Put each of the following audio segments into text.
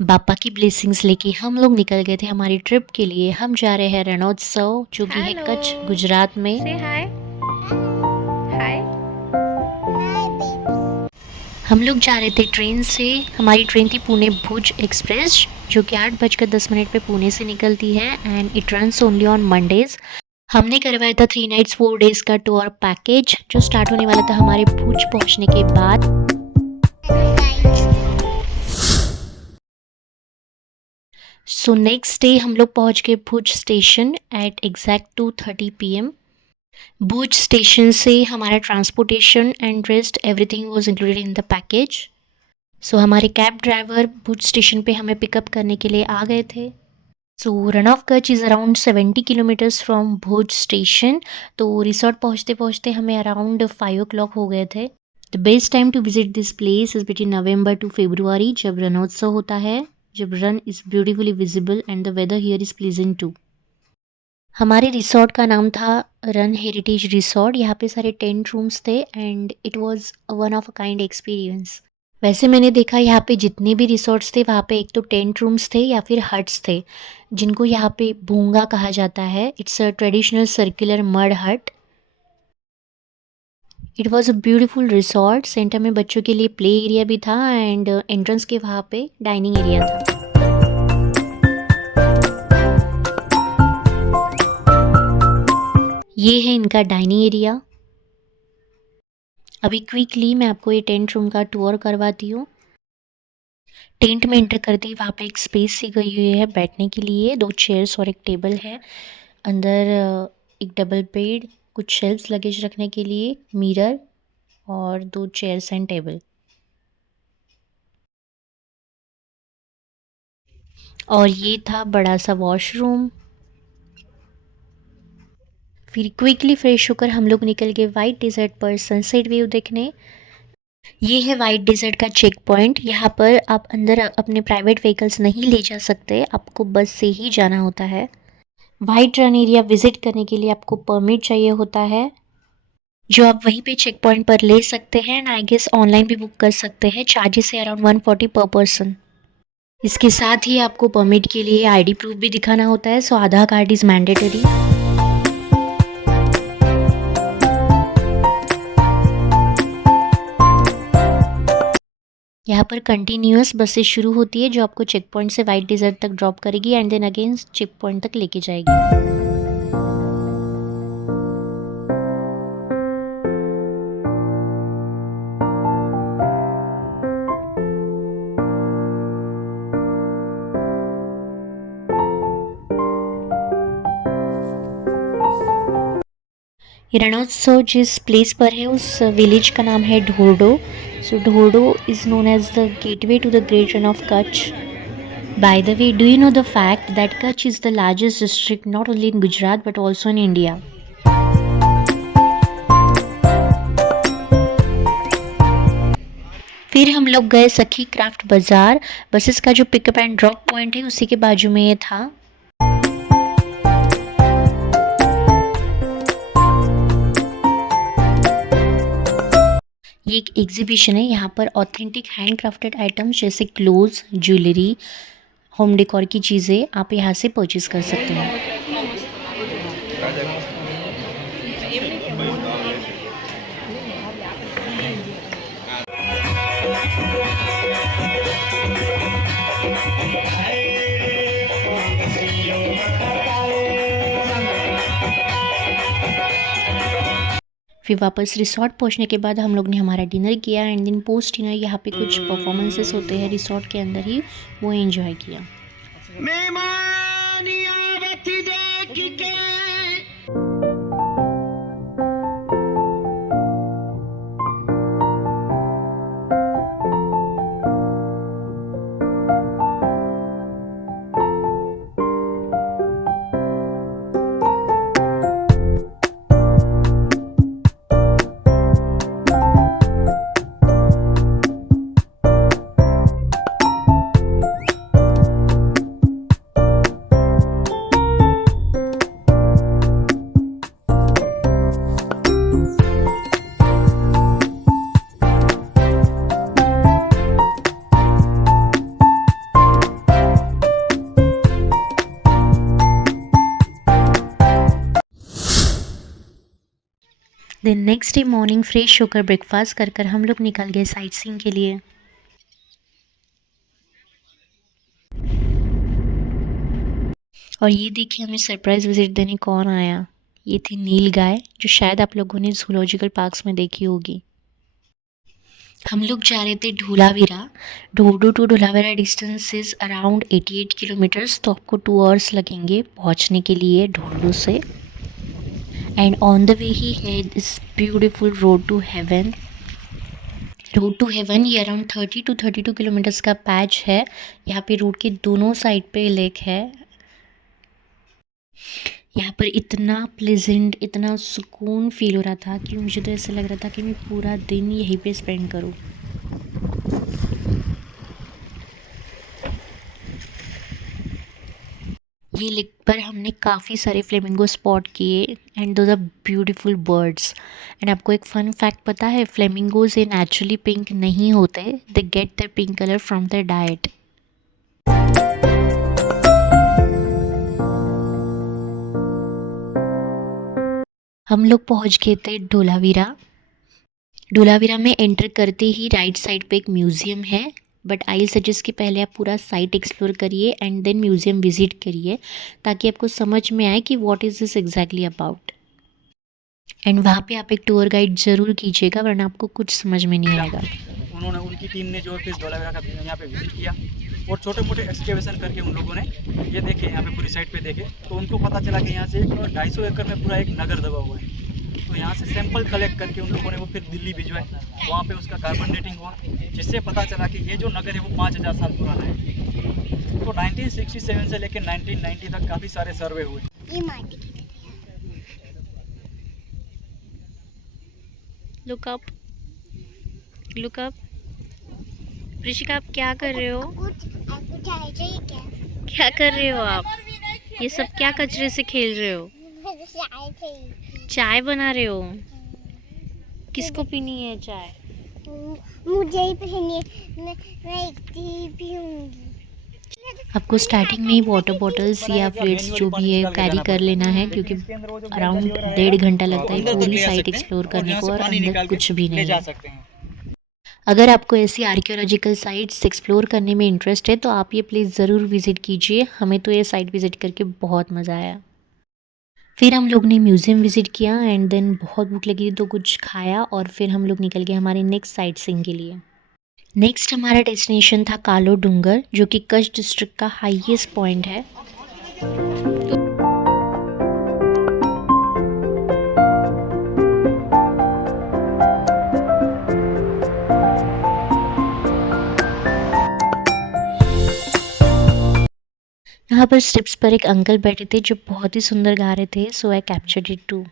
बापा की ब्लेसिंग्स लेके हम लोग निकल गए थे हमारी ट्रिप के लिए। हम जा रहे हैं रणोत्सव जो कि है कच्छ गुजरात में। से हाय हाय। हम लोग जा रहे थे ट्रेन से। हमारी ट्रेन थी पुणे भुज एक्सप्रेस जो कि 8:10 पे पुणे से निकलती है and it runs only on Mondays. हमने करवाया था 3 नाइट्स 4 डेज का टूर पैकेज जो स्टार्ट होने वाला था हमारे भुज पहुंचने के बाद। सो नेक्स्ट डे हम लोग पहुंच गए Bhuj station at exact 2:30 PM। Bhuj station से हमारा transportation and rest everything was included in the package. So हमारे कैब ड्राइवर भुज स्टेशन पे हमें पिकअप करने के लिए आ गए थे। So Rann of Kutch is around 70 kilometres from Bhuj station. तो रिसोर्ट पहुँचते पहुँचते हमें अराउंड 5 o'clock हो गए थे। The best time to visit this place is between November to February जब रणोत्सव होता है, जब Rann is beautifully visible and the weather here is pleasant too. हमारे रिसोर्ट का नाम था रन हेरिटेज रिसोर्ट। यहाँ पे सारे टेंट रूम्स थे and it was one of a kind experience. वैसे मैंने देखा यहाँ पे जितने भी रिसोर्ट्स थे वहाँ पे एक तो टेंट रूम्स थे या फिर हट्स थे जिनको यहाँ पे भूंगा कहा जाता है। It's a traditional circular mud hut. It was a beautiful resort. Centre में बच्चों के लिए प्ले एरिया भी था एंड एंट्रेंस के वहाँ पे डाइनिंग एरिया था। ये है इनका डाइनिंग एरिया। अभी क्विकली मैं आपको ये टेंट रूम का टूर करवाती हूँ। टेंट में एंटर करते ही वहाँ पे एक स्पेस सी गई हुई है बैठने के लिए। 2 चेयर्स और एक टेबल है। अंदर एक डबल बेड, कुछ शेल्फ्स लगेज रखने के लिए, मिरर और 2 चेयर्स एंड टेबल। और ये था बड़ा सा वॉशरूम। फिर क्विकली फ्रेश होकर हम लोग निकल गए वाइट डेजर्ट पर सनसेट व्यू देखने। ये है वाइट डेजर्ट का चेक पॉइंट। यहाँ पर आप अंदर अपने प्राइवेट व्हीकल्स नहीं ले जा सकते, आपको बस से ही जाना होता है। वाइट रन एरिया विजिट करने के लिए आपको परमिट चाहिए होता है जो आप वहीं पे चेक पॉइंट पर ले सकते हैं एंड आई गेस ऑनलाइन भी बुक कर सकते हैं। चार्जेस है अराउंड 140 पर पर्सन। इसके साथ ही आपको परमिट के लिए आईडी प्रूफ भी दिखाना होता है, so Aadhaar card is mandatory. यहाँ पर कंटिन्यूअस बसेस शुरू होती है जो आपको चेक पॉइंट से वाइट डेजर्ट तक ड्रॉप करेगी and then again check point तक लेके जाएगी। रणोत्सव जिस प्लेस पर है उस विलेज का नाम है Dhordo. So Dhordo is known as the gateway to the great Rann of Kutch. By the way, do you know the fact that Kutch is the largest district not only in Gujarat but also in India? फिर हम लोग गए सखी craft बाज़ार। Buses का जो pickup and drop point है उसी के बाजू में ये था। ये एक एग्जीबिशन है। यहाँ पर ऑथेंटिक हैंड क्राफ्टेड आइटम्स जैसे क्लोथ्स, ज्वेलरी, होम डेकोर की चीज़ें आप यहाँ से परचेज कर सकते हैं। फिर वापस रिसोर्ट पहुंचने के बाद हम लोग ने हमारा डिनर किया एंड देन पोस्ट डिनर यहाँ पे कुछ परफॉर्मेंसेस होते हैं रिसोर्ट के अंदर ही, वो एंजॉय किया। Then next day morning fresh होकर ब्रेकफास्ट कर कर हम लोग निकल गए साइट सीइंग के लिए। और ये देखिए हमें सरप्राइज विजिट देने कौन आया। ये थी नील गाय, जो शायद आप लोगों ने जूलॉजिकल पार्क्स में देखी होगी। हम लोग जा रहे थे ढोलावीरा। ढोडो to Dholavira distance is around 88 kilometres, तो आपको 2 आवर्स लगेंगे पहुंचने के लिए ढोडो से। एंड ऑन द वे ही है this beautiful road to heaven. Road to heaven ये अराउंड 30 to 32 किलोमीटर्स का पैच है। यहाँ पे रोड के दोनों साइड पे लेक है। यहाँ पर इतना प्लेजेंट, इतना सुकून फील हो रहा था कि मुझे तो ऐसा लग रहा था कि मैं पूरा दिन यहीं पे स्पेंड करूँ। ये लेक पर हमने काफ़ी सारे फ्लेमिंगो स्पॉट किए and those are beautiful birds. And आपको एक फ़न फैक्ट पता है, फ्लेमिंगोज ये नेचुरली पिंक नहीं होते, they get their pink colour from their diet. हम लोग पहुंच गए थे ढोलावीरा। ढोलावीरा में एंटर करते ही राइट साइड पे एक म्यूज़ियम है, बट आई सजेस्ट कि पहले आप पूरा साइट एक्सप्लोर करिए एंड देन म्यूज़ियम विजिट करिए, ताकि आपको समझ में आए कि what is this exactly about. And वहाँ पे आप एक टूर गाइड ज़रूर कीजिएगा, वरना आपको कुछ समझ में नहीं आएगा। उन्होंने, उनकी टीम ने जो फिर ढोलावीरा का यहाँ पे विजिट किया और छोटे मोटे एक्सकेवेशन करके उन लोगों ने ये देखे, यहाँ पे पूरी साइड पे देखे, तो उनको पता चला कि यहाँ से 250 एकड़ में पूरा एक नगर दबा हुआ है। तो यहाँ से सैंपल कलेक्ट करके उन लोगों ने वो फिर दिल्ली भिजवाए, वहाँ पे उसका कार्बन डेटिंग हुआ, जिससे पता चला कि ये जो नगर है वो 5000 साल पुराना है। तो 1967 से लेकर 1990 तक काफ़ी सारे सर्वे हुए। Look up, look up. Rishika, आप क्या कर रहे हो? क्या कर रहे हो आप? ये सब क्या कचरे से खेल रहे हो? चाय बना रहे हो? किसको पीनी है चाय? मुझे ही पीनी है, मैं एक ही पीऊंगी। आपको स्टार्टिंग में ही वाटर बॉटल्स या फ्लूइड्स जो भी है कैरी कर लेना है, क्योंकि अराउंड 1.5 घंटा लगता है पूरी साइट एक्सप्लोर करने को और अंदर कुछ भी नहीं है। अगर आपको ऐसी आर्कियोलॉजिकल साइट्स एक्सप्लोर करने में इंटरेस्ट है तो आप ये प्लेस ज़रूर विज़िट कीजिए। हमें तो ये साइट विज़िट करके बहुत मज़ा आया। फिर हम लोग ने म्यूज़ियम विज़िट किया एंड देन बहुत भूख लगी तो कुछ खाया और फिर हम लोग निकल गए हमारे नेक्स्ट साइट सीइंग के लिए। नेक्स्ट हमारा डेस्टिनेशन था कालो डूंगर, जो कि कच्छ डिस्ट्रिक्ट का हाईएस्ट पॉइंट है। यहाँ पर स्टेप्स पर एक अंकल बैठे थे जो बहुत ही सुंदर गा रहे थे, सो आई कैप्चर्ड इट टू।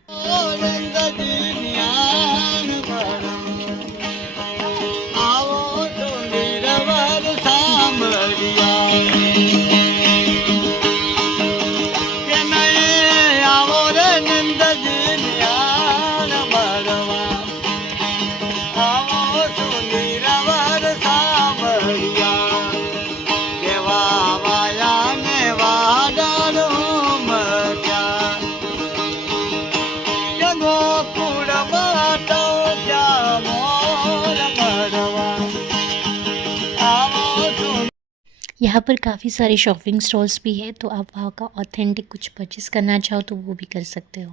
यहाँ पर काफ़ी सारे शॉपिंग स्टॉल्स भी है, तो आप वहाँ का ऑथेंटिक कुछ परचेस करना चाहो तो वो भी कर सकते हो।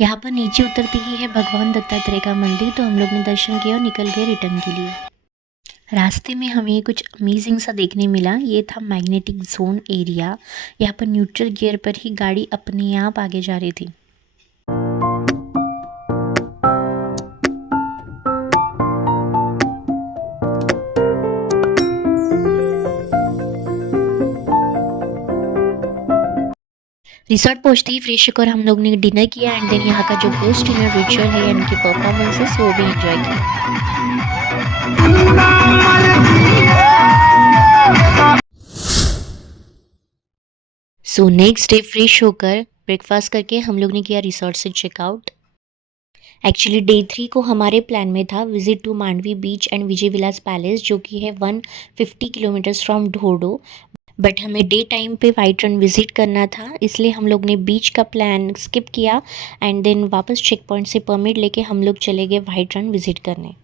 यहाँ पर नीचे उतरते ही है भगवान दत्तात्रेय का मंदिर, तो हम लोग ने दर्शन किया और निकल गए रिटर्न के लिए। रास्ते में हमें कुछ अमेजिंग सा देखने मिला। ये था मैग्नेटिक जोन एरिया। यहाँ पर न्यूट्रल गियर पर ही गाड़ी अपने आप आगे जा रही थी। रिसोर्ट पहुंचते ही फ्रेश होकर हम लोग ने डिनर किया एंड देन यहाँ का जो पोस्ट डिनर रिचुअल है यानी कि परफॉर्मेंसेस वो भी एंजॉय किया। सो नेक्स्ट डे फ्रेश होकर ब्रेकफास्ट करके हम लोग ने किया रिसोर्ट से चेकआउट। एक्चुअली डे 3 को हमारे प्लान में था visit to Mandvi beach and Vijay Vilas palace, जो कि है 150 किलोमीटर्स फ्रॉम ढोडो, बट हमें डे टाइम पे वाइट रन विज़िट करना था, इसलिए हम लोग ने बीच का प्लान स्किप किया एंड देन वापस चेक पॉइंट से परमिट लेके हम लोग चले गए वाइट रन विज़िट करने।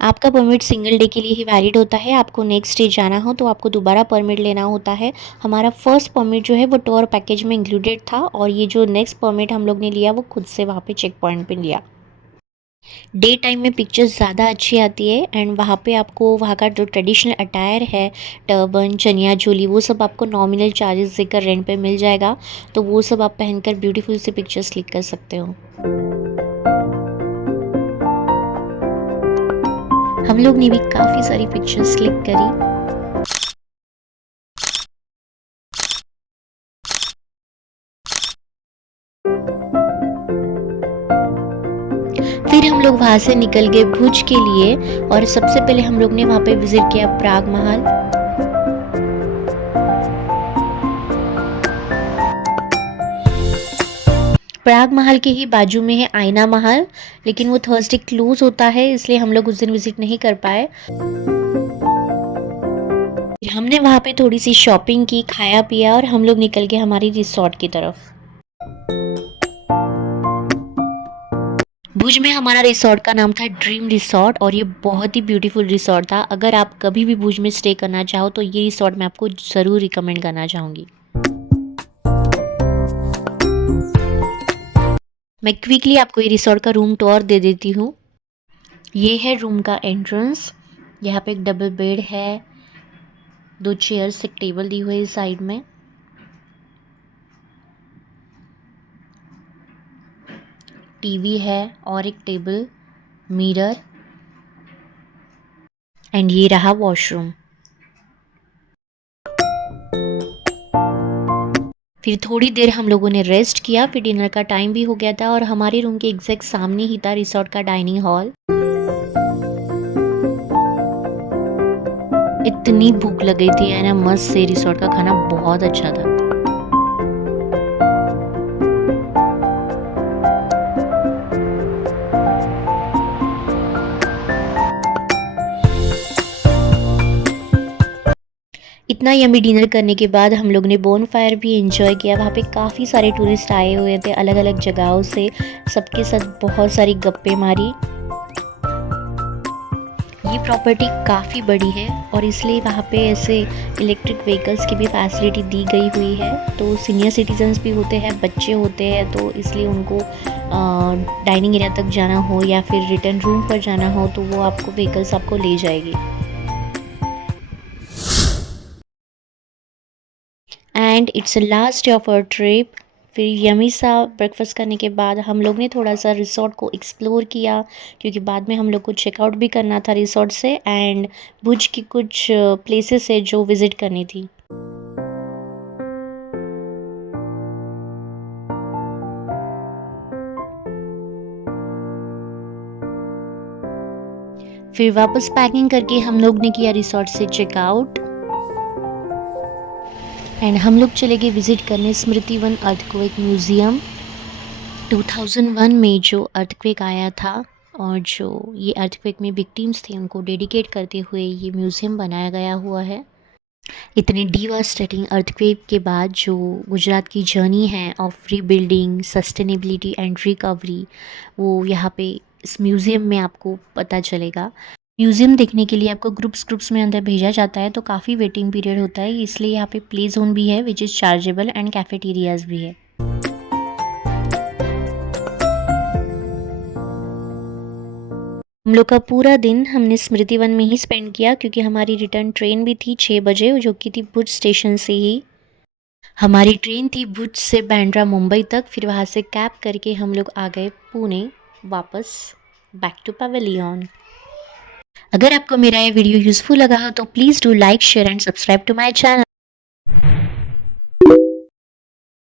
आपका परमिट सिंगल डे के लिए ही वैलिड होता है, आपको नेक्स्ट डे जाना हो तो आपको दोबारा परमिट लेना होता है। हमारा फर्स्ट परमिट जो है वो टूर पैकेज में इंक्लूडेड था और ये जो नेक्स्ट परमिट हम लोग ने लिया वो खुद से वहाँ पे चेक पॉइंट पे लिया। डे टाइम में पिक्चर्स ज़्यादा अच्छी आती है एंड वहाँ पे आपको वहाँ का जो ट्रेडिशनल अटायर है, टर्बन, चनिया चोली, वो सब आपको नॉमिनल चार्जेस देकर रेंट पे मिल जाएगा, तो वो सब आप पहनकर ब्यूटीफुल से पिक्चर्स क्लिक कर सकते हो। हम लोग ने भी काफ़ी सारी पिक्चर्स क्लिक करी। फिर हम लोग वहाँ से निकल गए भुज के लिए और सबसे पहले हम लोग ने वहाँ पे विजिट किया प्राग महल। प्राग महल के ही बाजू में है आईना महल, लेकिन वो थर्सडे क्लोज होता है इसलिए हम लोग उस दिन विजिट नहीं कर पाए। हमने वहाँ पे थोड़ी सी शॉपिंग की, खाया पिया और हम लोग निकल गए हमारी रिसोर्ट की तरफ। भुज में हमारा रिसोर्ट का नाम था ड्रीम रिसोर्ट और ये बहुत ही ब्यूटीफुल रिसोर्ट था। अगर आप कभी भी भुज में स्टे करना चाहो तो ये रिसोर्ट मैं आपको ज़रूर रिकमेंड करना चाहूँगी। मैं क्विकली आपको ये रिसोर्ट का रूम टूर दे देती हूँ। ये है रूम का एंट्रेंस। यहाँ पे एक डबल बेड है, 2 चेयर्स, एक टेबल दी हुई है साइड में। टीवी है और एक टेबल, मिरर एंड ये रहा वॉशरूम। फिर थोड़ी देर हम लोगों ने रेस्ट किया, फिर डिनर का टाइम भी हो गया था और हमारे रूम के एग्जैक्ट सामने ही था रिसोर्ट का डाइनिंग हॉल। इतनी भूख लग गई थी है ना, मस्त से रिसोर्ट का खाना बहुत अच्छा था। इतना यमी डिनर करने के बाद हम लोग ने बोन फायर भी एंजॉय किया। वहाँ पे काफ़ी सारे टूरिस्ट आए हुए थे अलग अलग जगहों से, सबके साथ बहुत सारी गप्पे मारी। ये प्रॉपर्टी काफ़ी बड़ी है और इसलिए वहाँ पे ऐसे इलेक्ट्रिक व्हीकल्स की भी फैसिलिटी दी गई हुई है। तो सीनियर सिटीजन्स भी होते हैं, बच्चे होते हैं, तो इसलिए उनको डाइनिंग एरिया तक जाना हो या फिर रिटर्न रूम पर जाना हो तो वो आपको व्हीकल्स आपको ले जाएगी। And it's last day of our trip. फिर यमी सा ब्रेकफास्ट करने के बाद हम लोग ने थोड़ा सा रिसोर्ट को एक्सप्लोर किया, क्योंकि बाद में हम लोग को चेकआउट भी करना था रिसोर्ट से एंड भुज की कुछ प्लेसेस है जो विज़िट करनी थी। फिर वापस पैकिंग करके हम लोग ने किया रिसोर्ट से चेकआउट एंड हम लोग चले गए विज़िट करने स्मृति वन अर्थक्वेक म्यूज़ियम। 2001 में जो अर्थक्वेक आया था और जो ये अर्थक्वेक में विक्टिम्स थे उनको डेडिकेट करते हुए ये म्यूज़ियम बनाया गया हुआ है। इतने डिवास्टेटिंग अर्थक्वेक के बाद जो गुजरात की जर्नी है of rebuilding, sustainability and recovery, वो यहाँ पे इस म्यूज़ियम में आपको पता चलेगा। म्यूज़ियम देखने के लिए आपको ग्रुप्स में अंदर भेजा जाता है, तो काफ़ी वेटिंग पीरियड होता है, इसलिए यहाँ पे प्ले जोन भी है which is chargeable and cafeterias भी है। हम लोग का पूरा दिन हमने स्मृति वन में ही स्पेंड किया, क्योंकि हमारी रिटर्न ट्रेन भी थी 6 बजे जो कि थी भुज स्टेशन से ही। हमारी ट्रेन थी भुज से बांद्रा मुंबई तक, फिर वहाँ से कैब करके हम लोग आ गए पुणे वापस बैक टू पैवेलियन। अगर आपको मेरा ये वीडियो यूज़फुल लगा हो तो please do like, share and subscribe to my channel.